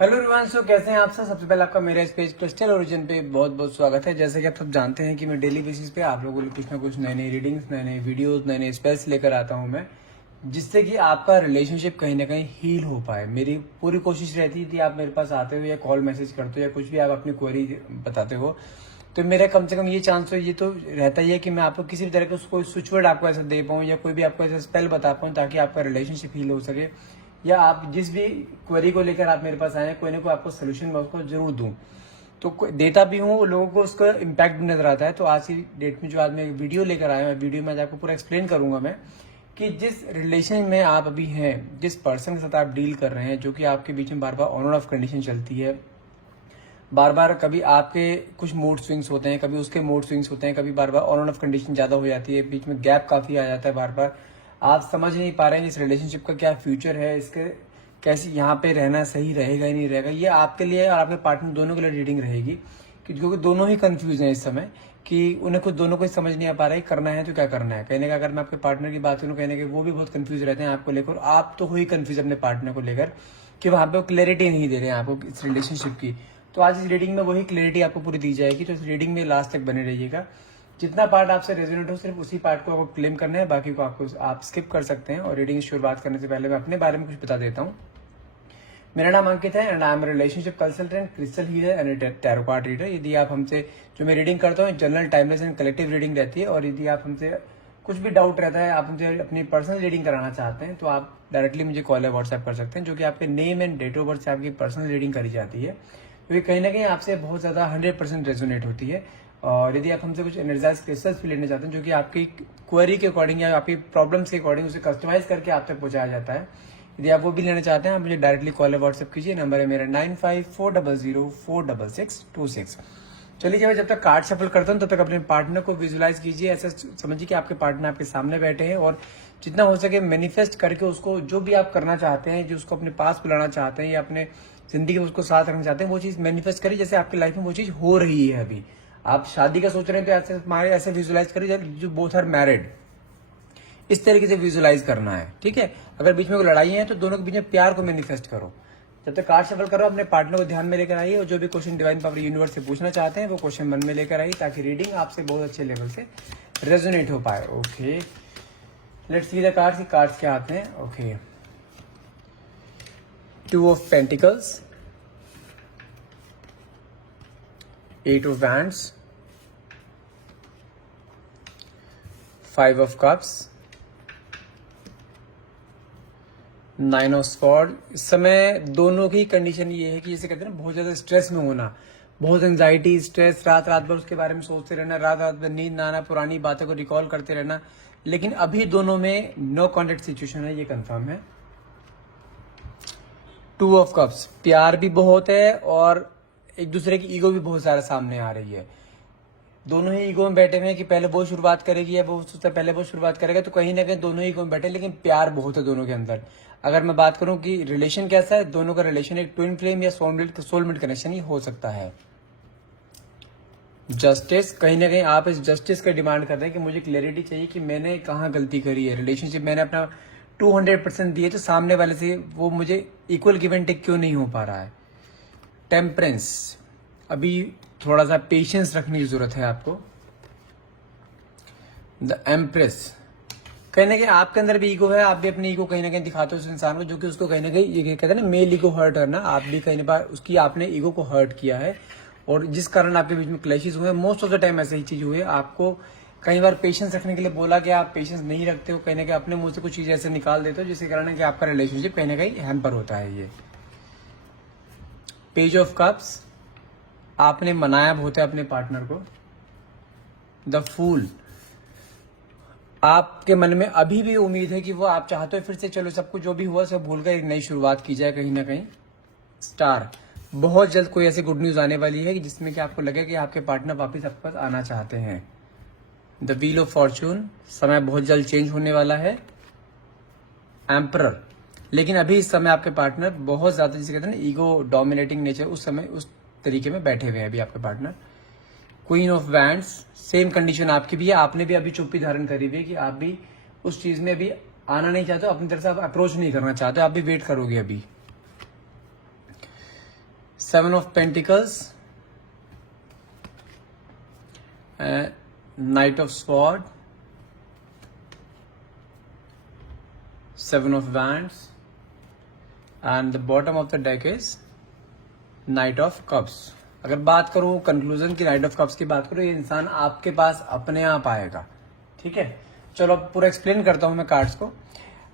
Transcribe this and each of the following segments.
Hello everyone, सो कैसे हैं आप सब। सबसे पहले आपका मेरे इस पेज क्रिस्टल ओरिजिन पे बहुत बहुत स्वागत है। जैसे कि आप सब जानते हैं कि मैं डेली बेसिस पे आप लोगों को कुछ ना कुछ नई नई रीडिंग्स, नए नए वीडियोस, नए नए स्पेल्स लेकर आता हूं मैं, जिससे कि आपका रिलेशनशिप कहीं ना कहीं हील हो पाए। मेरी पूरी कोशिश रहती थी आप मेरे पास आते हो या कॉल मैसेज करते हो या कुछ भी आप अपनी क्वेरी बताते हो, तो मेरा कम से कम ये चांस हो, ये तो रहता ही है कि मैं आपको किसी भी तरह का कोई स्विच वर्ड आपको ऐसा दे पाऊँ या कोई भी आपको ऐसा स्पेल बता पाऊँ ताकि आपका रिलेशनशिप हील हो सके, या आप जिस भी क्वेरी को लेकर आप मेरे पास आए कोई ना कोई आपको सोल्यूशन मैं उसको जरूर दूं। तो देता भी हूँ, लोगों को उसका इम्पैक्ट भी नजर आता है। तो आज की डेट में जो आज मैं एक वीडियो लेकर आया हूँ, वीडियो में आज आपको पूरा एक्सप्लेन करूंगा मैं कि जिस रिलेशन में आप अभी हैं, जिस पर्सन के साथ आप डील कर रहे हैं, जो कि आपके बीच में बार बार ऑन एंड ऑफ कंडीशन चलती है, बार बार कभी आपके कुछ मूड स्विंग्स होते हैं, कभी उसके मूड स्विंग्स होते हैं, कभी बार बार ऑन एंड ऑफ कंडीशन ज्यादा हो जाती है, बीच में गैप काफी आ जाता है, बार बार आप समझ नहीं पा रहे हैं इस रिलेशनशिप का क्या फ्यूचर है, इसके कैसे यहाँ पे रहना सही रहेगा ही नहीं रहेगा। ये आपके लिए और आपके पार्टनर दोनों के लिए रीडिंग रहेगी, क्योंकि दोनों ही कंफ्यूज हैं इस समय कि उन्हें खुद दोनों को समझ नहीं आ पा रहा है करना है तो क्या करना है। कहने का अगर मैं आपके पार्टनर की बात करूँ, कहने के वो भी बहुत कंफ्यूज रहते हैं आपको लेकर, आप तो हो ही कंफ्यूज अपने पार्टनर को लेकर कि वहां पे वो क्लैरिटी नहीं दे रहे हैं आपको इस रिलेशनशिप की। तो आज इस रीडिंग में वही क्लैरिटी आपको पूरी दी जाएगी। तो इस रीडिंग में लास्ट तक बने रहिएगा। जितना पार्ट आपसे रेजोनेट हो सिर्फ उसी पार्ट को आपको क्लेम करना है, बाकी को आपको आप स्किप कर सकते हैं। और रीडिंग की शुरुआत करने से पहले मैं अपने बारे में कुछ बता देता हूँ। मेरा नाम अंकित है and I am relationship consultant, crystal healer and tarot card reader. यदि आप हमसे जो मैं रीडिंग करता हूँ general, timeless and collective reading रहती है। और यदि आप हमसे कुछ भी डाउट रहता है, आप हमसे अपनी पर्सनल रीडिंग कराना चाहते हैं, तो आप डायरेक्टली मुझे कॉल या व्हाट्सएप कर सकते हैं, जो कि आपके name and date of birth से आपकी पर्सनल रीडिंग करी जाती है, क्योंकि कहीं ना कहीं आपसे बहुत ज्यादा 100% रेजोनेट होती है। और यदि आप हमसे कुछ एनर्जाइज क्रिस्टल्स भी लेना चाहते हैं, जो कि आपकी क्वेरी के अकॉर्डिंग या आपकी प्रॉब्लम्स के अकॉर्डिंग उसे कस्टमाइज करके आप तक पहुंचाया जाता है, यदि आप वो भी लेना चाहते हैं आप मुझे डायरेक्टली कॉल या व्हाट्सएप कीजिए। नंबर है मेरा 9540046626। चलिए जब तक कार्ड शफल करता हूँ तब तक अपने पार्टनर को विजुलाइज कीजिए। ऐसा समझिए कि आपके पार्टनर आपके सामने बैठे हैं और जितना हो सके मैनिफेस्ट करके उसको, जो भी आप करना चाहते हैं, जो उसको अपने पास बुलाना चाहते हैं या अपने जिंदगी में उसको साथ रखना चाहते हैं, वो चीज मैनिफेस्ट करिए जैसे आपकी लाइफ में वो चीज हो रही है। अभी आप शादी का सोच रहे हैं तो ऐसे विजुलाइज करिए जो बोथ आर मैरिड, इस तरीके से विजुलाइज करना है, ठीक है। अगर बीच में कोई लड़ाई है तो दोनों के बीच में प्यार को मैनिफेस्ट करो। जब तक कार्ड शफल करो अपने पार्टनर को ध्यान में लेकर आइए और जो भी क्वेश्चन डिवाइन पावर यूनिवर्स से पूछना चाहते हैं वो क्वेश्चन मन में लेकर आइए, ताकि रीडिंग आपसे बहुत अच्छे लेवल से रेजोनेट हो पाए। Okay, let's see the cards. Cards क्या आते हैं? Okay, 2 of pentacles, 8 of wands, 5 of cups, 9 of sword. इस समय दोनों की कंडीशन ये है कि जैसे कहते हैं ना, बहुत ज्यादा स्ट्रेस में होना, बहुत एंजाइटी, स्ट्रेस, रात रात भर उसके बारे में सोचते रहना, रात रात भर नींद ना आना, पुरानी बातों को रिकॉल करते रहना। लेकिन अभी दोनों में नो कॉन्टेक्ट सिचुएशन है, ये कंफर्म है। 2 ऑफ कप्स, प्यार भी बहुत है और एक दूसरे की ईगो भी बहुत सारा सामने आ रही है। दोनों ही ईगो में बैठे हुए हैं कि पहले वो शुरुआत करेगी या वो सोचता पहले वो शुरुआत करेगा, तो कहीं ना कहीं दोनों ही ईगो में बैठे, लेकिन प्यार बहुत है दोनों के अंदर। अगर मैं बात करूं कि रिलेशन कैसा है, दोनों का रिलेशन एक ट्विन फ्लेम या सोलमेट कनेक्शन ही हो सकता है। जस्टिस, कहीं ना कहीं आप इस जस्टिस का डिमांड कर रहे हैं कि मुझे क्लैरिटी चाहिए कि मैंने कहाँ गलती करी है। रिलेशनशिप मैंने अपना 200% दिए तो सामने वाले से वो मुझे इक्वल गिव एंड टेक क्यों नहीं हो पा रहा है। टेम्परेंस, अभी थोड़ा सा पेशेंस रखने की जरूरत है आपको। द एम्प्रेस, कहीं ना कहीं आपके अंदर भी ईगो है, आप भी अपनी ईगो कहीं ना कहीं दिखाते हो उस इंसान को, जो कि उसको कहीं ना कहीं ये कहते हैं ना मेल ईगो हर्ट करना, आप भी कहीं बार उसकी आपने ईगो को हर्ट किया है और जिस कारण आपके बीच में क्लैशेस हुए। मोस्ट ऑफ द टाइम ऐसे ही चीज हुई है। आपको कई बार पेशेंस रखने के लिए बोला कि आप पेशेंस नहीं रखते हो, कहीं ना कहीं अपने मुंह से कुछ चीज ऐसे निकाल देते हो जिसके कारण कि आपका रिलेशनशिप कहीं ना कहीं हैम्पर होता है। ये पेज ऑफ कप्स, आपने मनाया बहुत है अपने पार्टनर को। द फूल, आपके मन में अभी भी उम्मीद है कि वो आप चाहते हो फिर से चलो सब कुछ जो भी हुआ सब भूल कर एक नई शुरुआत की जाए कहीं ना कहीं। स्टार, बहुत जल्द कोई ऐसी गुड न्यूज आने वाली है कि जिसमें कि आपको लगे कि आपके पार्टनर वापस आपके पास आना चाहते हैं। द व्हील ऑफ फॉर्चून, समय बहुत जल्द चेंज होने वाला है। एम्परर, लेकिन अभी इस समय आपके पार्टनर बहुत ज्यादा जिसे कहते हैं ना ईगो डोमिनेटिंग नेचर, उस समय उस तरीके में बैठे हुए हैं अभी आपके partner. Queen of wands, same condition आपकी भी है, आपने भी अभी चुप्पी धारण करी हुई है कि आप भी उस चीज में अभी आना नहीं चाहते हो, अपनी तरफ से आप अप्रोच नहीं करना चाहते, आप भी वेट करोगे अभी। 7 of Pentacles, Knight of Sword, 7 of Wands, and the bottom of the deck is Knight of Cups. अगर बात करूं कंक्लूजन की, नाइट ऑफ कप्स की बात करूं, ये इंसान आपके पास अपने आप आएगा, ठीक है। चलो अब पूरा एक्सप्लेन करता हूं मैं कार्ड्स को।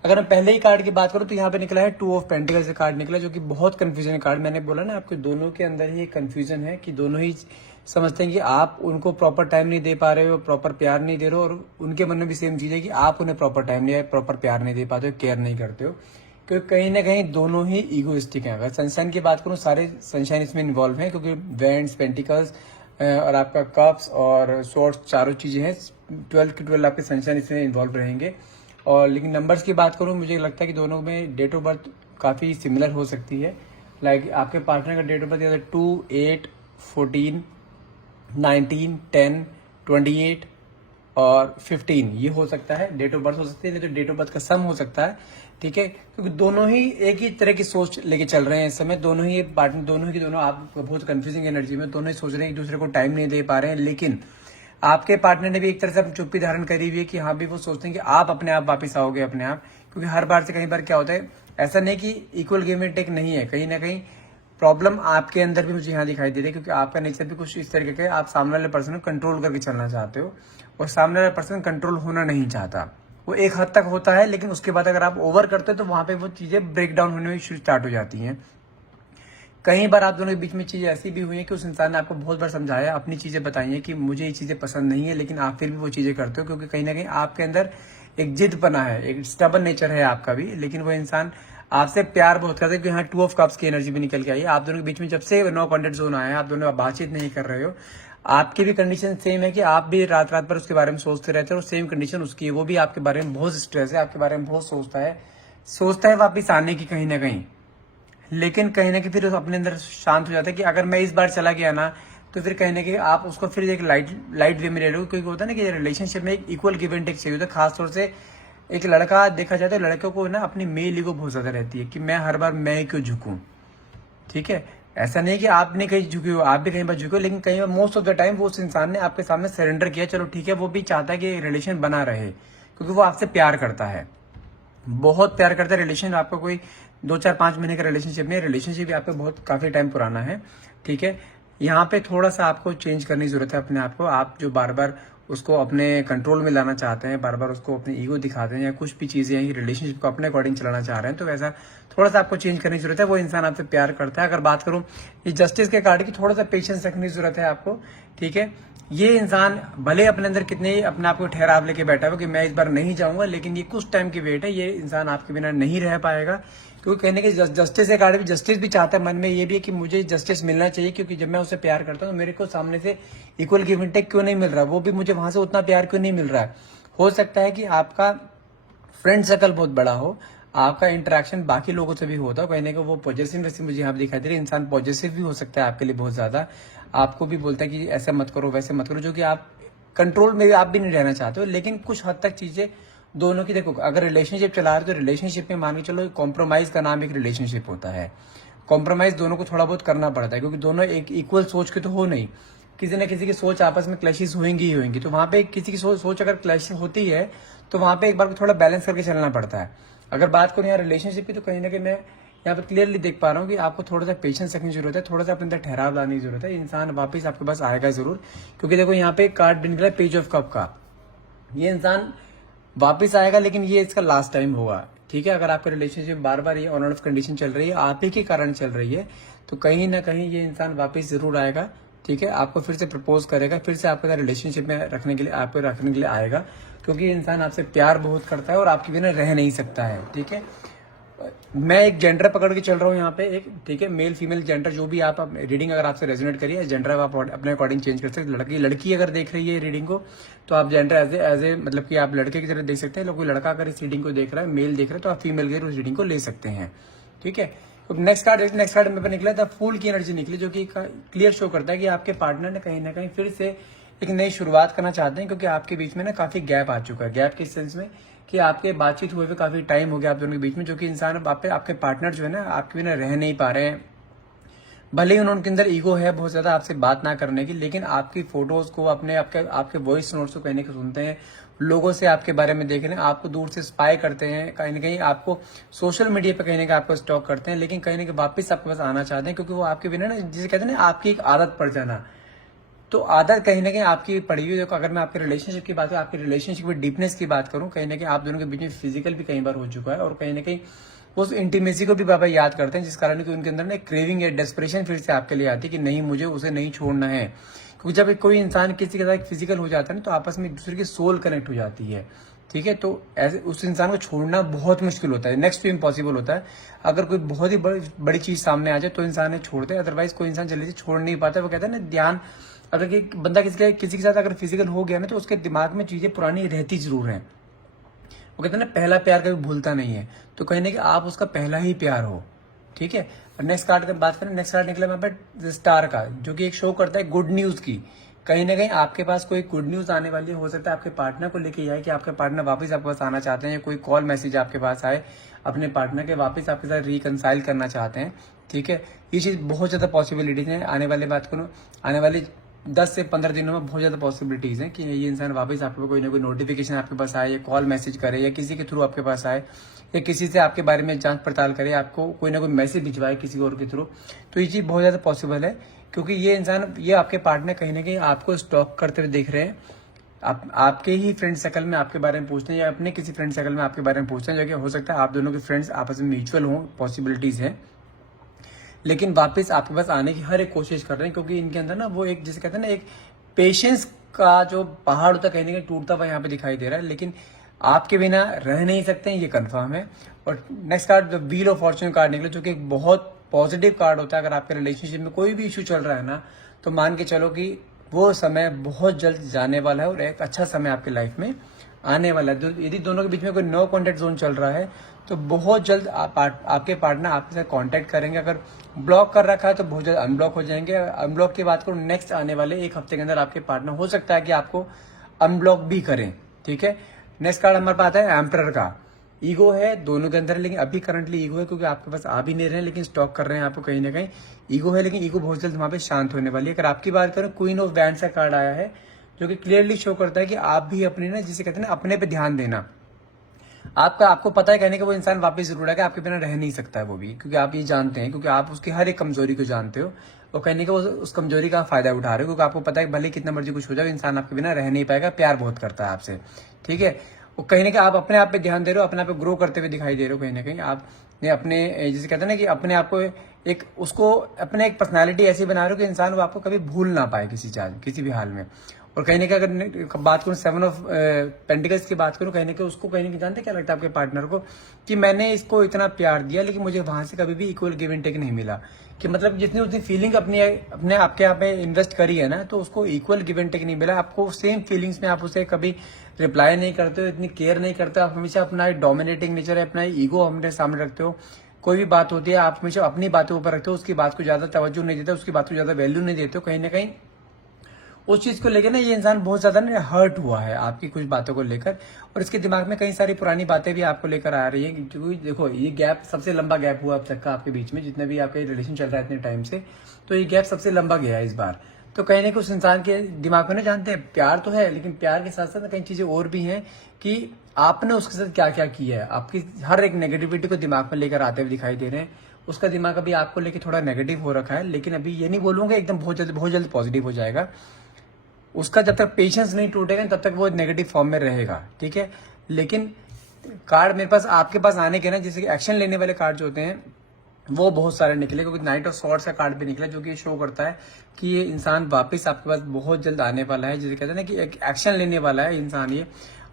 अगर मैं पहले ही कार्ड की बात करूं तो यहाँ पे निकला है 2 ऑफ पेंटिकल्स का कार्ड निकला, जो कि बहुत कंफ्यूजन कार्ड। मैंने बोला ना आपके दोनों के अंदर ही कंफ्यूजन है कि दोनों ही समझते हैं कि आप उनको प्रॉपर टाइम नहीं दे पा रहे हो, प्रॉपर प्यार नहीं दे रहे हो, और उनके मन में भी सेम चीज है कि आप उन्हें प्रॉपर टाइम नहीं, प्रॉपर प्यार नहीं दे पाते हो, केयर नहीं करते हो, क्योंकि कहीं ना कहीं दोनों ही ईगोइस्टिक हैं। अगर सनशाइन की बात करूं, सारे सनशाइन इसमें इन्वॉल्व हैं, क्योंकि वेंड्स, पेंटिकल्स और आपका कप्स और स्वॉर्ड्स, चारों चीजें हैं। 12 के 12 आपके सनशाइन इसमें इन्वॉल्व रहेंगे। और लेकिन नंबर्स की बात करूं, मुझे लगता है कि दोनों में डेट ऑफ बर्थ काफी सिमिलर हो सकती है। लाइक आपके पार्टनर का डेट ऑफ बर्थ 2, 8, 14, 19, 10, 28 और 15 ये हो सकता है, डेट ऑफ बर्थ हो सकती है, नहीं तो डेट ऑफ बर्थ का सम हो सकता है, ठीक है। क्योंकि दोनों ही एक ही तरह की सोच लेके चल रहे हैं इस समय। दोनों ही पार्टनर, दोनों आप बहुत कंफ्यूजिंग एनर्जी में, दोनों ही सोच रहे हैं एक दूसरे को टाइम नहीं दे पा रहे हैं। लेकिन आपके पार्टनर ने भी एक तरह से चुप्पी धारण करी हुई है कि हाँ भी वो सोचते हैं कि आप अपने आप वापिस आओगे अपने आप। क्योंकि हर बार से कई बार क्या होता है, ऐसा नहीं कि इक्वल गिव एंड टेक नहीं है, कहीं ना कहीं प्रॉब्लम आपके अंदर भी मुझे यहाँ दिखाई दे रही है। क्योंकि आपका नेचर भी कुछ इस तरीके का है, आप सामने वाले पर्सन को कंट्रोल करके चलना चाहते हो, और सामने वाला पर्सन कंट्रोल होना नहीं चाहता। वो एक हद तक होता है, लेकिन उसके बाद अगर आप ओवर करते हो तो वहां पे वो चीजें ब्रेक डाउन होने में स्टार्ट हो जाती हैं। कई बार आप दोनों के बीच में चीजें ऐसी भी हुई है कि उस इंसान ने आपको बहुत बार समझाया, अपनी चीजें बताई है कि मुझे ये चीजें पसंद नहीं है, लेकिन आप फिर भी वो चीजें करते हो, क्योंकि कहीं ना कहीं आपके अंदर एक जिद बना है, एक स्टबन नेचर है आपका भी। लेकिन वो इंसान आपसे प्यार बहुत करते हैं, क्योंकि यहाँ 2 ऑफ कप्स की एनर्जी भी निकल के आई है। आप दोनों के बीच में जब से नो कॉन्टेक्ट जोन आया है, आप दोनों बातचीत नहीं कर रहे हो, आपकी भी कंडीशन सेम है कि आप भी रात रात पर उसके बारे में सोचते रहते हो, और सेम कंडीशन उसकी है। वो भी आपके बारे में बहुत स्ट्रेस है, आपके बारे में बहुत सोचता है वापिस आने की कहीं ना कहीं। लेकिन कहीं ना कहीं फिर अपने अंदर शांत हो जाता है कि अगर मैं इस बार चला गया ना, तो फिर कहीं ना कहीं आप उसको फिर एक लाइट वे में ले लो। क्योंकि होता है ना कि रिलेशनशिप में एक इक्वल गिव एंड टेक चाहिए होता है। खासतौर से एक लड़का देखा जाता है, लड़कों को ना अपनी मेल ईगो बहुत ज्यादा रहती है कि मैं हर बार मैं क्यों झुकूं, ठीक है। ऐसा नहीं कि आपने कहीं झुके हो, आप भी कहीं बार झुके हो, लेकिन कहीं मोस्ट ऑफ द टाइम वो उस इंसान ने आपके सामने सरेंडर किया, चलो ठीक है। वो भी चाहता है कि रिलेशन बना रहे, क्योंकि वो आपसे प्यार करता है, बहुत प्यार करता है। रिलेशन आपका कोई 2, 4, 5 महीने का रिलेशनशिप नहीं है, रिलेशनशिप आपका बहुत काफी टाइम पुराना है, ठीक है। यहाँ पे थोड़ा सा आपको चेंज करने की जरूरत है अपने आप को। आप जो बार बार उसको अपने कंट्रोल में लाना चाहते हैं, बार बार उसको अपनी ईगो दिखाते हैं, या कुछ भी चीजें हैं रिलेशनशिप को अपने अकॉर्डिंग चलाना चाह रहे हैं, तो वैसा थोड़ा सा आपको चेंज करने की जरूरत है। वो इंसान आपसे प्यार करता है। अगर बात करूं ये जस्टिस के कार्ड की, थोड़ा सा पेशेंस रखने की जरूरत है आपको, ठीक है। ये इंसान भले अपने अंदर कितने ही अपने आप को ठहराव लेके बैठा हो कि मैं इस बार नहीं जाऊंगा, लेकिन ये कुछ टाइम की वेट है, ये इंसान आपके बिना नहीं रह पाएगा। क्योंकि कहने के जस्टिस के कार्ड भी, जस्टिस भी चाहता है, मन में ये भी है कि मुझे जस्टिस मिलना चाहिए, क्योंकि जब मैं उससे प्यार करता हूँ तो मेरे को सामने से इक्वल गिव एंड टेक क्यों नहीं मिल रहा, वो भी मुझे वहां से उतना प्यार क्यों नहीं मिल रहा है। हो सकता है कि आपका फ्रेंड सर्कल बहुत बड़ा हो, आपका इंटरेक्शन बाकी लोगों से भी होता हो, कहने को वो पॉजिटिव वैसे मुझे यहाँ दिखाई दे रही है। इंसान पॉजिटिव भी हो सकता है आपके लिए बहुत ज्यादा, आपको भी बोलता है कि ऐसा मत करो, वैसे मत करो, जो कि आप कंट्रोल में भी आप भी नहीं रहना चाहते हो। लेकिन कुछ हद तक चीजें दोनों की, देखो अगर रिलेशनशिप चला रहे हो तो रिलेशनशिप में मान के चलो कॉम्प्रोमाइज का नाम एक रिलेशनशिप होता है। कॉम्प्रोमाइज दोनों को थोड़ा बहुत करना पड़ता है, क्योंकि दोनों एक इक्वल सोच के तो हो नहीं, किसी न किसी की सोच आपस में क्लैशेस होंगी ही होंगी। तो वहां पे किसी की सोच अगर क्लैश होती है तो वहां पे एक बार थोड़ा बैलेंस करके चलना पड़ता है। अगर बात करूं यहाँ रिलेशनशिप की, तो कहीं ना कहीं मैं यहाँ पर क्लियरली देख पा रहा हूँ कि आपको थोड़ा सा पेशेंस रखने की जरूरत है, थोड़ा सा अपने अंदर ठहराव लाने की जरूरत है। इंसान वापिस आपके पास आएगा जरूर, क्योंकि देखो यहाँ पे कार्ड भी निकला पेज ऑफ कप का। ये इंसान वापिस आएगा, लेकिन ये इसका लास्ट टाइम होगा, ठीक है। अगर आपका रिलेशनशिप बार बार ये ऑन ऑफ कंडीशन चल रही है, आप ही के कारण चल रही है, तो कहीं ना कहीं ये इंसान वापिस जरूर आएगा, ठीक है। आपको फिर से प्रपोज करेगा, फिर से आपके साथ रिलेशनशिप में रखने के लिए, आपको रखने के लिए आएगा, क्योंकि इंसान आपसे प्यार बहुत करता है और आपके बिना रह नहीं सकता है, ठीक है। मैं एक जेंडर पकड़ के चल रहा हूँ यहाँ पे एक, ठीक है। मेल फीमेल जेंडर जो भी आप रीडिंग अगर आपसे रेजोनेट करिए, जेंडर आप अपने अकॉर्डिंग चेंज कर सकते हैं। लड़की अगर देख रही है रीडिंग को, तो आप जेंडर एज ए मतलब कि आप लड़के की तरह देख सकते हैं। कोई लड़का अगर इस रीडिंग को देख रहा है, मेल देख रहा है, तो आप फीमेल की उस रीडिंग को ले सकते हैं, ठीक है। तो नेक्स्ट कार्ड मेरे पे निकला था फूल की एनर्जी निकली, जो कि क्लियर शो करता है कि आपके पार्टनर ने कहीं ना कहीं फिर से एक नई शुरुआत करना चाहते हैं, क्योंकि आपके बीच में ना काफी गैप आ चुका है। गैप किस सेंस में कि आपके बातचीत हुए हुए काफी टाइम हो गया आप दोनों के बीच में, जो कि इंसान आपके पार्टनर जो है ना आपके बिना रह नहीं पा रहे हैं। भले ही उनके अंदर ईगो है बहुत ज्यादा आपसे बात ना करने की, लेकिन आपकी फोटोज को आपके वॉइस नोट्स को कहीं ना कहीं सुनते हैं, लोगों से आपके बारे में देख रहे हैं, आपको दूर से स्पाई करते हैं, कहीं ना कहीं आपको सोशल मीडिया पे कहीं ना कहीं आपको स्टॉक करते हैं, लेकिन कहीं ना कहीं वापस आपके पास आना चाहते हैं, क्योंकि वो आपके बिना ना, जिसे कहते हैं ना, आपकी एक आदत पड़ जाना। तो आदत कहीं ना कहीं आपकी पड़ी हुई। देखो, अगर मैं आपके रिलेशनशिप की बात करूं, आपके रिलेशनशिप की डीपनेस की बात करूं, कहीं ना कहीं आप दोनों के बीच में फिजिकल भी कई बार हो चुका है, और कहीं ना कहीं उस इंटीमेसी को भी बाबा याद करते हैं, जिस कारण कि उनके अंदर ना क्रेविंग है, डेस्परेशन फिर से आपके लिए आती है कि नहीं, मुझे उसे नहीं छोड़ना है। क्योंकि जब कोई इंसान किसी के साथ फिजिकल हो जाता है ना, तो आपस में एक दूसरे की सोल कनेक्ट हो जाती है। ठीक है, तो ऐसे उस इंसान को छोड़ना बहुत मुश्किल होता है, नेक्स्ट टू इम्पॉसिबल होता है। अगर कोई बहुत ही बड़ी चीज सामने आ जाए तो इंसान छोड़ दे, अदरवाइज कोई इंसान जल्दी से छोड़ नहीं पाता। वो कहता है ना, ध्यान, अगर बंदा किसी के साथ अगर फिजिकल हो गया ना, तो उसके दिमाग में चीजें पुरानी रहती जरूर हैं। वो कहते हैं ना, पहला प्यार कभी भूलता नहीं है। तो कहीं ना कि आप उसका पहला ही प्यार हो। ठीक है, नेक्स्ट कार्ड की बात करें, नेक्स्ट कार्ड निकला मेरे पे स्टार का, जो कि एक शो करता है गुड न्यूज की। कहीं ना कहीं आपके पास कोई गुड न्यूज आने वाली हो सकता है, आपके पार्टनर को लेके आए कि आपके पार्टनर वापस आपके पास आना चाहते हैं, या कोई कॉल मैसेज आपके पास आए अपने पार्टनर के, वापस आपके साथ रिकनसाइल करना चाहते हैं। ठीक है, ये चीज बहुत ज्यादा पॉसिबिलिटीज है आने वाले, बात करूँ आने वाली 10 से 15 दिनों में बहुत ज्यादा पॉसिबिलिटीज हैं कि ये इंसान वापस आपको कोई ना कोई नोटिफिकेशन आपके पास आए, या कॉल मैसेज करे, या किसी के थ्रू आपके पास आए, या किसी से आपके बारे में जांच पड़ताल करे, आपको कोई ना कोई मैसेज भिजवाए किसी और के थ्रू। तो ये चीज बहुत ज्यादा पॉसिबल है, क्योंकि ये इंसान, ये आपके पार्टनर कहीं ना कहीं आपको स्टॉक करते हुए देख रहे हैं। आपके ही फ्रेंड सर्कल में आपके बारे में पूछते हैं, या अपने किसी फ्रेंड सर्कल में आपके बारे में पूछते हैं, जो कि हो सकता है आप दोनों के फ्रेंड्स आपस में म्यूचुअल हों, पॉसिबिलिटीज है। लेकिन वापस आपके पास आने की हर एक कोशिश कर रहे हैं, क्योंकि इनके अंदर ना वो एक, जिसे कहते हैं ना, एक पेशेंस का जो पहाड़ होता है कहीं ना कहीं टूटता हुआ यहाँ पे दिखाई दे रहा है। लेकिन आपके बिना रह नहीं सकते हैं, ये कंफर्म है। और next card wheel of Fortune card निकले, जो कि एक बहुत पॉजिटिव कार्ड होता है। अगर आपके रिलेशनशिप में कोई भी इशू चल रहा है ना, तो मान के चलो कि वो समय बहुत जल्द जाने वाला है, और एक अच्छा समय आपके लाइफ में आने वाला है। यदि दोनों के बीच में कोई नो कॉन्टेक्ट जोन चल रहा है, तो बहुत जल्द आपके पार्टनर आपके साथ कांटेक्ट करेंगे। अगर ब्लॉक कर रखा है तो बहुत जल्द अनब्लॉक हो जाएंगे। अनब्लॉक की बात करूँ, नेक्स्ट आने वाले एक हफ्ते के अंदर आपके पार्टनर हो सकता है कि आपको अनब्लॉक भी करें। ठीक है, नेक्स्ट कार्ड हमारे पास आता है एम्परर का। ईगो है दोनों के अंदर, लेकिन अभी करंटली ईगो है, क्योंकि आपके पास आ भी नहीं रहे हैं, लेकिन स्टॉक कर रहे हैं आपको कहीं ना कहीं। ईगो है, लेकिन ईगो बहुत जल्द वहां पे शांत होने वाली है। अगर आपकी बात करें, क्वीन ऑफ वैंड्स का कार्ड आया है, जो कि क्लियरली शो करता है कि आप भी अपनी ना, जिसे कहते हैं ना, अपने पे ध्यान देना। आपको पता है कहने का, वो इंसान वापस जरूर है कि आपके बिना रह नहीं सकता है वो भी, क्योंकि आप ये जानते हैं, क्योंकि आप उसकी हर एक कमजोरी को जानते हो, और कहने का वो उस कमजोरी का फायदा उठा रहे हो, क्योंकि आपको पता है भले कितना मर्जी कुछ हो जाए, इंसान आपके बिना रह नहीं पाएगा, प्यार बहुत करता है आपसे। ठीक है, वो कहीं ना कहीं आप अपने आप पे ध्यान दे रहे हो, अपने आप पे ग्रो करते हुए दिखाई दे रहे हो। कहीं ना कहीं आप अपने, जैसे कहते हैं ना, कि अपने आप को एक, उसको अपने एक पर्सनालिटी ऐसी बना रहे हो कि इंसान वो आपको कभी भूल ना पाए किसी भी हाल में। और कहीं ना कहीं अगर बात करूं सेवन ऑफ पेंटिकल्स की बात करूं, कहीं ना कहीं उसको कहीं ना कहीं जानते क्या लगता है आपके पार्टनर को, कि मैंने इसको इतना प्यार दिया, लेकिन मुझे वहां से कभी भी इक्वल गिव एंड टेक नहीं मिला। कि मतलब जितनी उतनी फीलिंग अपने आपके यहाँ पे इन्वेस्ट करी है ना, तो उसको इक्वल गिव एंड टेक नहीं मिला। आपको सेम फीलिंग्स में आप उसे कभी रिप्लाई नहीं करते हो, इतनी केयर नहीं करते हो। आप हमेशा अपना डोमिनेटिंग नेचर है, अपना ईगो हमारे सामने रखते हो। कोई भी बात होती है, आप हमेशा अपनी बातों ऊपर रखते हो, उसकी बात को ज्यादा तवज्जो नहीं देते, उसकी बात को ज्यादा वैल्यू नहीं देते हो। कहीं ना कहीं उस चीज को लेकर ना ये इंसान बहुत ज्यादा ना हर्ट हुआ है आपकी कुछ बातों को लेकर, और इसके दिमाग में कई सारी पुरानी बातें भी आपको लेकर आ रही है। क्योंकि देखो, ये गैप सबसे लंबा गैप हुआ अब तक का आपके बीच में, जितने भी आपके रिलेशन चल रहा है इतने टाइम से, तो ये गैप सबसे लंबा गया है इस बार। तो कहीं ना कहीं उस इंसान के दिमाग में ना, जानते हैं प्यार तो है, लेकिन प्यार के साथ साथ कई चीजें और भी हैं कि आपने उसके साथ क्या क्या किया है। आपकी हर एक नेगेटिविटी को दिमाग में लेकर आते हुए दिखाई दे रहे हैं। उसका दिमाग अभी आपको लेकर थोड़ा नेगेटिव हो रखा है, लेकिन अभी ये नहीं बोलूंगा एकदम बहुत जल्द पॉजिटिव हो जाएगा। उसका जब तक पेशेंस नहीं टूटेगा तब तक वो नेगेटिव फॉर्म में रहेगा। ठीक है, लेकिन कार्ड मेरे पास आपके पास आने के ना, जैसे कि एक्शन लेने वाले कार्ड जो होते हैं वो बहुत सारे निकले, क्योंकि नाइट ऑफ सॉर्ड्स का कार्ड भी निकला, जो कि शो करता है कि ये इंसान वापस आपके पास बहुत जल्द आने वाला है। जैसे कहते हैं ना कि एक एक्शन लेने वाला है इंसान। ये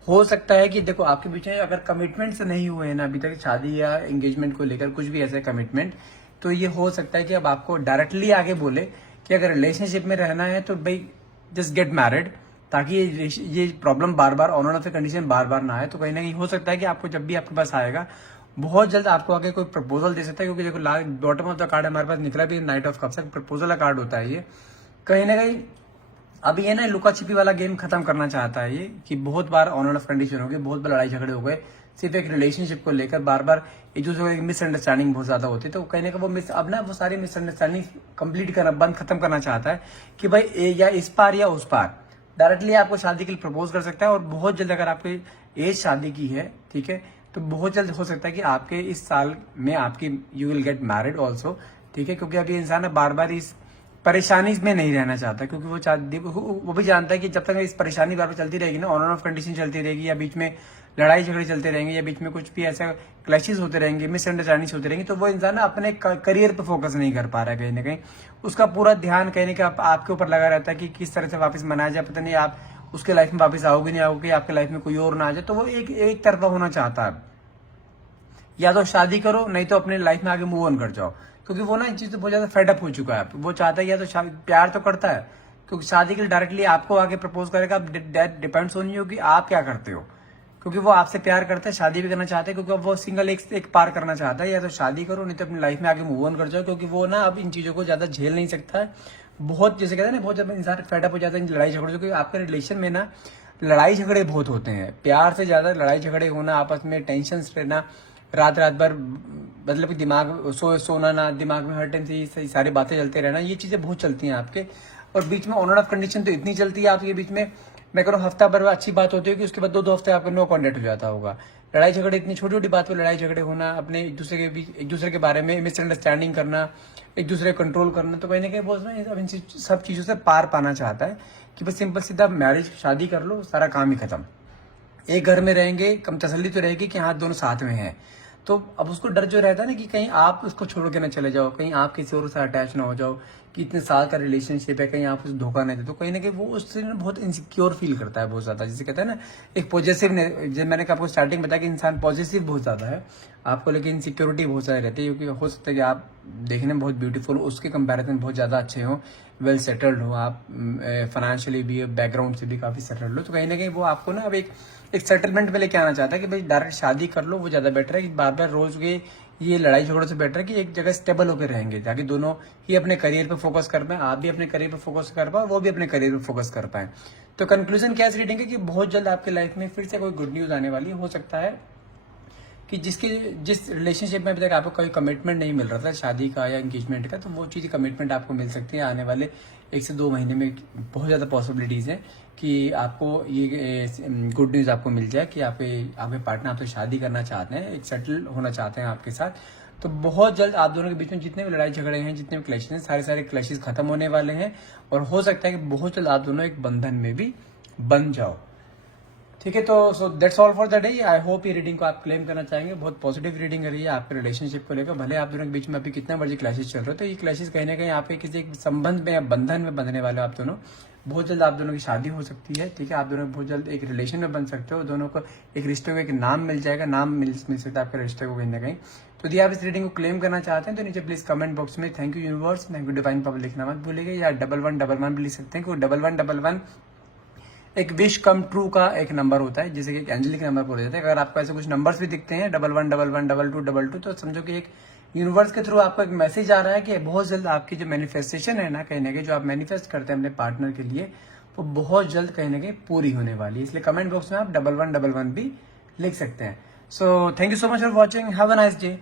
हो सकता है कि देखो, आपके बीच में अगर कमिटमेंट से नहीं हुए हैं ना अभी तक, शादी या एंगेजमेंट को लेकर कुछ भी ऐसा कमिटमेंट, तो ये हो सकता है कि अब आपको डायरेक्टली आगे बोले कि अगर रिलेशनशिप में रहना है तो भाई जस्ट गेट मैरिड, ताकि ये प्रॉब्लम बार बार, ऑन एंड ऑफ कंडीशन बार बार ना आए। तो कहीं ना कहीं हो सकता है कि आपको जब भी आपके पास आएगा, बहुत जल्द आपको आगे कोई प्रपोजल दे सकता है। क्योंकि देखो, बॉटम ऑफ द कार्ड हमारे पास निकला भी नाइट ऑफ कप्स, प्रपोजल का कार्ड होता है ये। कहीं ना कहीं अभी ये ना लुका छिपी वाला गेम खत्म करना चाहता है ये, कि बहुत बार ऑन एंड ऑफ कंडीशन हो गई, बहुत बार लड़ाई झगड़े हो गए, सिर्फ एक रिलेशनशिप को लेकर बार बार एक दूसरे को मिसअंडरस्टैंडिंग बहुत ज्यादा होती है, तो कहने का वो अब ना वो सारी मिसअंडरस्टैंडिंग कंप्लीट करना खत्म करना चाहता है कि भाई या इस पार या उस पार डायरेक्टली आपको शादी के लिए प्रपोज कर सकता है। और बहुत जल्द अगर आपकी एज शादी की है, ठीक है, तो बहुत जल्द हो सकता है कि आपके इस साल में आपकी you will get married also, ठीक है, क्योंकि अभी इंसान बार बार इस परेशानी में नहीं रहना चाहता, क्योंकि वो भी जानता है कि जब तक इस परेशानी बार बार चलती रहेगी ना, ऑन एंड ऑफ कंडीशन चलती रहेगी, या बीच में लड़ाई झगड़े चलते रहेंगे, या बीच में कुछ भी ऐसा क्लैशेस होते रहेंगे, मिसअंडरस्टैंडिंग होती रहेंगी, तो वो इंसान ना अपने करियर पे फोकस नहीं कर पा रहा है। कहीं ना कहीं उसका पूरा ध्यान कहने का आपके ऊपर लगा रहता है कि किस तरह से वापस मनाया जाए, पता नहीं आप उसके लाइफ में वापस आओगे नहीं आओगे, आपके लाइफ में कोई और ना आ जाए, तो वो एक तरफा होना चाहता है। या तो शादी करो, नहीं तो अपने लाइफ में आगे मूव ऑन कर जाओ, क्योंकि वो ना इन चीज तो बहुत ज्यादा फेडअप हो चुका है। वो चाहता है या तो प्यार तो करता है, क्योंकि शादी के लिए डायरेक्टली आपको आगे प्रपोज करेगा, डिपेंड्स ऑन यू कि आप क्या करते हो, क्योंकि वो आपसे प्यार करता है, शादी भी करना चाहते हैं, क्योंकि वो सिंगल एक पार करना चाहता है। या तो शादी करो, नहीं तो अपनी लाइफ में आगे मूव ऑन कर जाओ, क्योंकि वो ना अब इन चीजों को ज्यादा झेल नहीं सकता है। बहुत जैसे कहते हैं ना, बहुत ज्यादा इंसान फेडअप हो जाता है लड़ाई झगड़ों से, क्योंकि आपके रिलेशन में ना लड़ाई झगड़े बहुत होते हैं, प्यार से ज्यादा लड़ाई झगड़े होना, आपस में टेंशन रहना, रात भर मतलब दिमाग सोना ना, दिमाग में हर टाइम से सारी बातें चलते रहना, ये चीजें बहुत चलती हैं आपके। और बीच में ऑन एंड ऑफ कंडीशन तो इतनी चलती है आपके बीच में, मैं करूँ हफ्ता भर अच्छी बात होती है कि उसके बाद दो हफ्ते आपका नो कॉन्टेक्ट हो जाता होगा। लड़ाई झगड़े इतनी छोटी छोटी बात पर लड़ाई झगड़े होना, अपने एक दूसरे के बारे में मिसअंडरस्टैंडिंग करना, एक दूसरे को कंट्रोल करना, तो कहीं ना कहीं बहुत ना इन सब चीजों से पार पाना चाहता है कि बस सिंपल सीधा मैरिज शादी कर लो, सारा काम ही खत्म। एक घर में रहेंगे, कम तसल्ली तो रहेगी कि हाँ दोनों साथ में हैं। तो अब उसको डर जो रहता है ना कि कहीं आप उसको छोड़ के ना चले जाओ, कहीं आप किसी और से अटैच ना हो जाओ, कि इतने साल का रिलेशनशिप है, कहीं आप उसे धोखा नहीं दे, तो कहीं ना कहीं वो उससे ना बहुत इनसिक्योर फील करता है बहुत ज्यादा। जैसे कहते हैं ना एक पॉजिटिव, जैसे मैंने आपको स्टार्टिंग बताया कि इंसान पॉजिटिव बहुत ज्यादा है आपको, लेकिन इनसिक्योरिटी बहुत ज्यादा रहती है, क्योंकि हो सकता है कि आप देखने में बहुत ब्यूटीफुल, उसके कंपेरिजन बहुत ज्यादा अच्छे हो, वेल सेटल्ड हो, आप फाइनेंशियली भी, बैकग्राउंड से भी काफी सेटल्ड हो, तो कहीं ना कहीं वो आपको ना अब एक सेटलमेंट में लेके आना चाहता है कि भाई डायरेक्ट शादी कर लो, वो ज्यादा बेटर है कि बार बार रोज के ये लड़ाई झगड़ों से बेटर है कि एक जगह स्टेबल होकर रहेंगे, ताकि दोनों ही अपने करियर पे फोकस कर पाए, आप भी अपने करियर पे फोकस कर पाए, वो भी अपने करियर पे फोकस कर पाए। तो कंक्लूजन क्या इस रीडिंग है कि बहुत जल्द आपके लाइफ में फिर से कोई गुड न्यूज आने वाली हो सकता है कि जिस रिलेशनशिप में अभी तक आपको कोई कमिटमेंट नहीं मिल रहा था शादी का या एंगेजमेंट का, तो वो चीज़ कमिटमेंट आपको मिल सकती है आने वाले 1 से 2 महीने में। बहुत ज़्यादा पॉसिबिलिटीज़ हैं कि आपको ये गुड न्यूज़ आपको मिल जाए कि आपके पार्टनर आपसे शादी करना चाहते हैं, एक सेटल होना चाहते हैं आपके साथ। तो बहुत जल्द आप दोनों के बीच में जितने भी लड़ाई झगड़े हैं, जितने भी क्लैशेस हैं, सारे क्लैशेस खत्म होने वाले हैं, और हो सकता है कि बहुत जल्द आप दोनों एक बंधन में भी बन जाओ। ठीक है, तो so that's all for the day. I hope ये रीडिंग को आप क्लेम करना चाहेंगे, बहुत पॉजिटिव रीडिंग रही है आपके रिलेशनशिप को लेकर। भले आप दोनों के बीच में अभी कितना मर्जी क्लैशेस चल रहे हो, तो ये क्लैशेस कहीं ना कहीं आपके किसी एक संबंध में या बंधन में बंधने वाले आप दोनों। बहुत जल्द आप दोनों की शादी हो सकती है, ठीक है, आप दोनों बहुत जल्द एक रिलेशन में बन सकते हो, दोनों को एक रिश्ते को एक नाम मिल जाएगा, नाम मिल सकता है आपके रिश्ते को कहीं ना कहीं। तो यदि आप इस रीडिंग को क्लेम करना चाहते हैं तो नीचे प्लीज कमेंट बॉक्स में thank you universe, thank you divine power लिखना मत भूलिएगा, या 1111 भी लिख सकते हैं, क्योंकि 1111 एक विश कम ट्रू का एक नंबर होता है, जैसे कि एक एंजेलिक नंबर बोला जाता है। अगर आपको ऐसे कुछ नंबर्स भी दिखते हैं 1111112222, तो समझो कि एक यूनिवर्स के थ्रू आपको एक मैसेज आ रहा है कि बहुत जल्द आपकी जो मैनिफेस्टेशन है ना, कहीं ना कहीं जो आप मैनिफेस्ट करते हैं अपने पार्टनर के लिए, वो बहुत जल्द कहीं ना कहीं पूरी होने वाली है। इसलिए कमेंट बॉक्स में आप 1111 भी लिख सकते हैं। So thank you so much for watching, have a nice day.